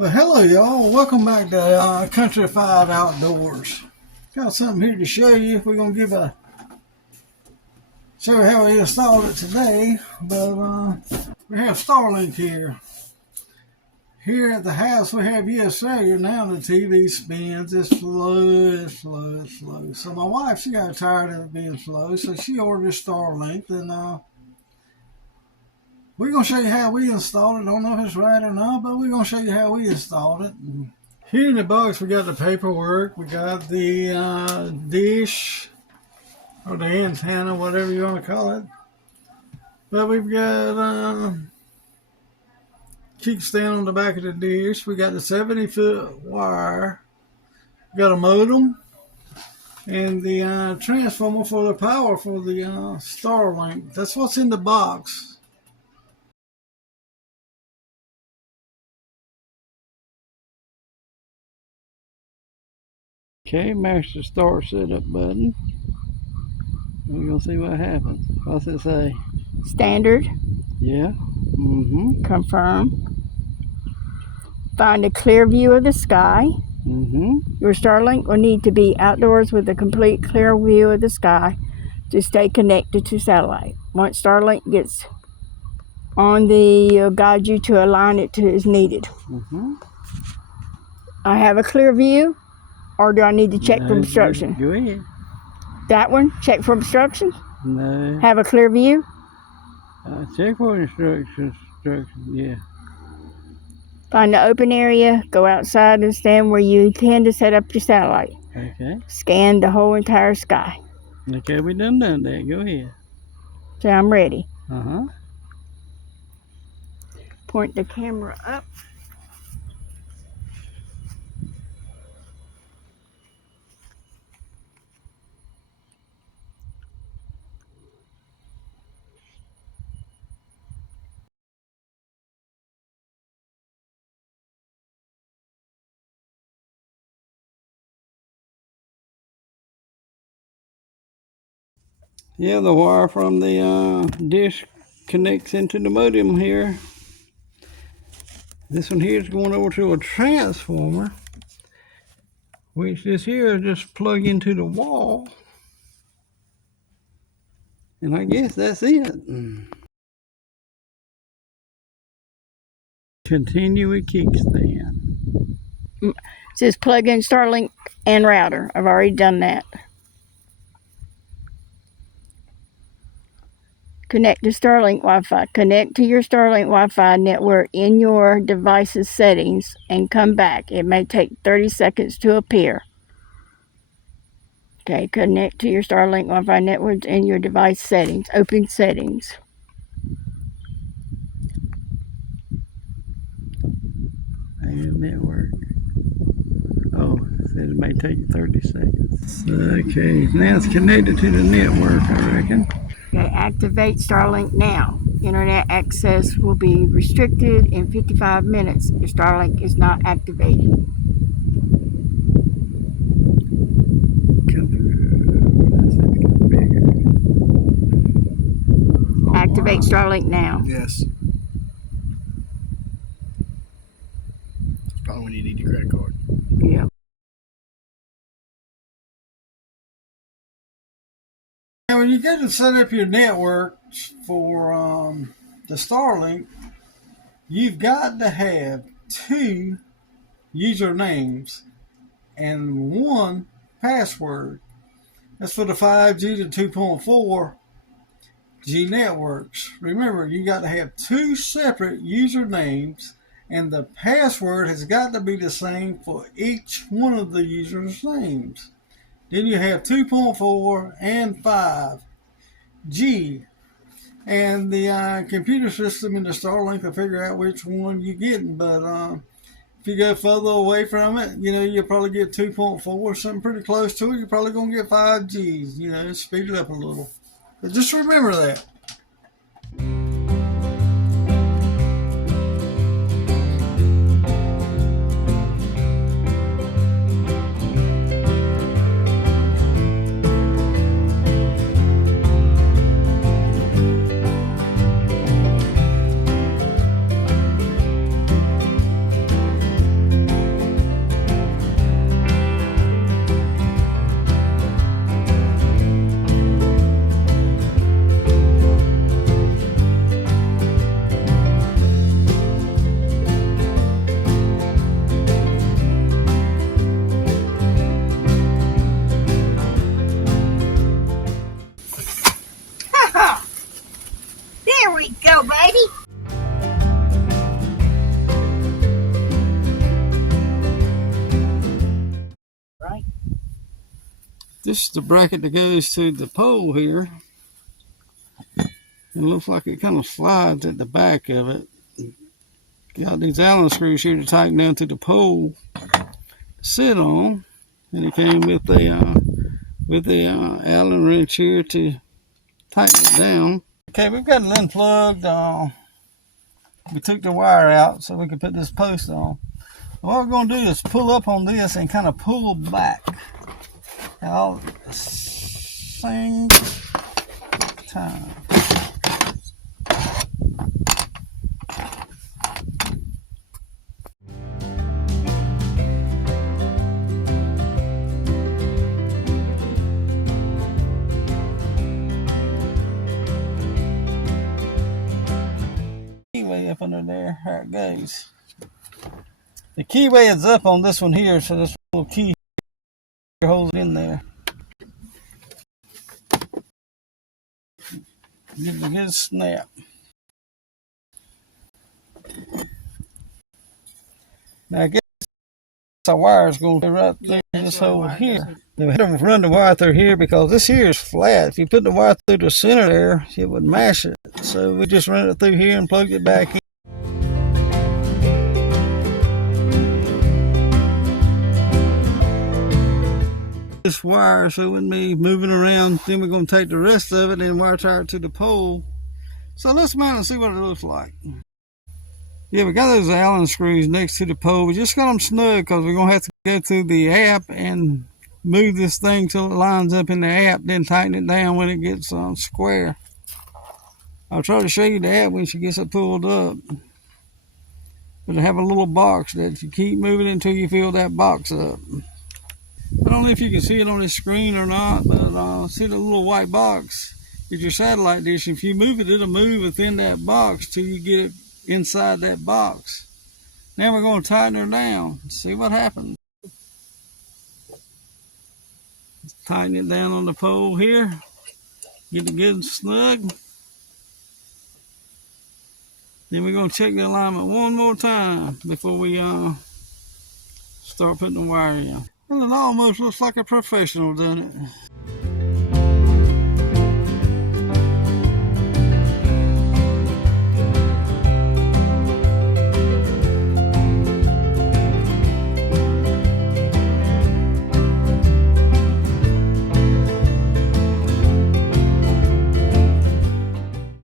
Well, hello, y'all. Welcome back to Country 5 Outdoors. Got something here to show you. We're going to show you how we installed it today. But we have Starlink here. Here at the house, we have US Cellular. Now the TV spins. It's slow. So my wife, she got tired of it being slow, so she ordered Starlink. And we're going to show you how we installed it. I don't know if it's right or not, but we're going to show you how we installed it. Here in the box, we got the paperwork. We got the dish, or the antenna, whatever you want to call it. But we've got kickstand on the back of the dish. We got the 70-foot wire. We got a modem. And the transformer for the power for the Starlink. That's what's in the box. Okay, mash the start setup button. We're gonna see what happens. What's it say? Standard. Yeah. Confirm. Find a clear view of the sky. Your Starlink will need to be outdoors with a complete clear view of the sky to stay connected to satellite. Once Starlink gets on it'll guide you to align it to as needed. I have a clear view, or do I need to check for obstruction? Go ahead. That one, check for obstruction? No. Have a clear view? Check for instructions, yeah. Find the open area, go outside and stand where you intend to set up your satellite. Okay. Scan the whole entire sky. Okay, we done that. Go ahead. So I'm ready. Point the camera up. Yeah, the wire from the dish connects into the modem here. This one here is going over to a transformer, which this here is just plug into the wall. And I guess that's it. Continue with kickstand. It says plug in Starlink and router. I've already done that. Connect to Starlink Wi-Fi. Connect to your Starlink Wi-Fi network in your device's settings and come back. It may take 30 seconds to appear. Okay, connect to your Starlink Wi-Fi network in your device settings. Open settings. Network. Oh, it says it may take 30 seconds. Okay, now it's connected to the network, I reckon. Okay, activate Starlink now. Internet access will be restricted in 55 minutes if Starlink is not activated. Activate Starlink now. Yes. Probably when you need your credit card. Yeah. Now, when you go to set up your networks for the Starlink, you've got to have 2 usernames and 1 password. That's for the 5G to 2.4G networks. Remember, you got to have 2 separate usernames, and the password has got to be the same for each one of the users' names. Then you have 2.4 and 5G. And the computer system in the Starlink will figure out which one you're getting. But if you go further away from it, you'll probably get 2.4, something pretty close to it. You're probably going to get 5Gs, speed it up a little. But just remember that. This is the bracket that goes to the pole here. It looks like it kind of slides at the back of it. Got these Allen screws here to tighten down to the pole to sit on, and it came with the Allen wrench here to tighten it down. Okay, we've got it unplugged. We took the wire out so we could put this post on. What we're going to do is pull up on this and kind of pull back all at the same time. Keyway up under there, how it goes. The keyway is up on this one here, so this little key holds it in there. Give it a good snap. Now I guess our wire is going to go right through this hole here. We had to run the wire through here because this here is flat. If you put the wire through the center there, it would mash it. So we just ran it through here and plugged it back in. This wire so it wouldn't be moving around. Then we're going to take the rest of it and wire tie it to the pole. So let's mount and see what it looks like. Yeah, we got those Allen screws next to the pole. We just got them snug because we're going to have to go through the app and move this thing till it lines up in the app, then tighten it down when it gets square. I'll try to show you the app when she gets it pulled up. But I have a little box that you keep moving until you fill that box up. I don't know if you can see it on this screen or not, but see the little white box? It's your satellite dish. If you move it, it'll move within that box till you get it inside that box. Now we're going to tighten her down. See what happens. Tighten it down on the pole here. Get it good and snug. Then we're going to check the alignment one more time before we start putting the wire in. Well, it almost looks like a professional, doesn't it?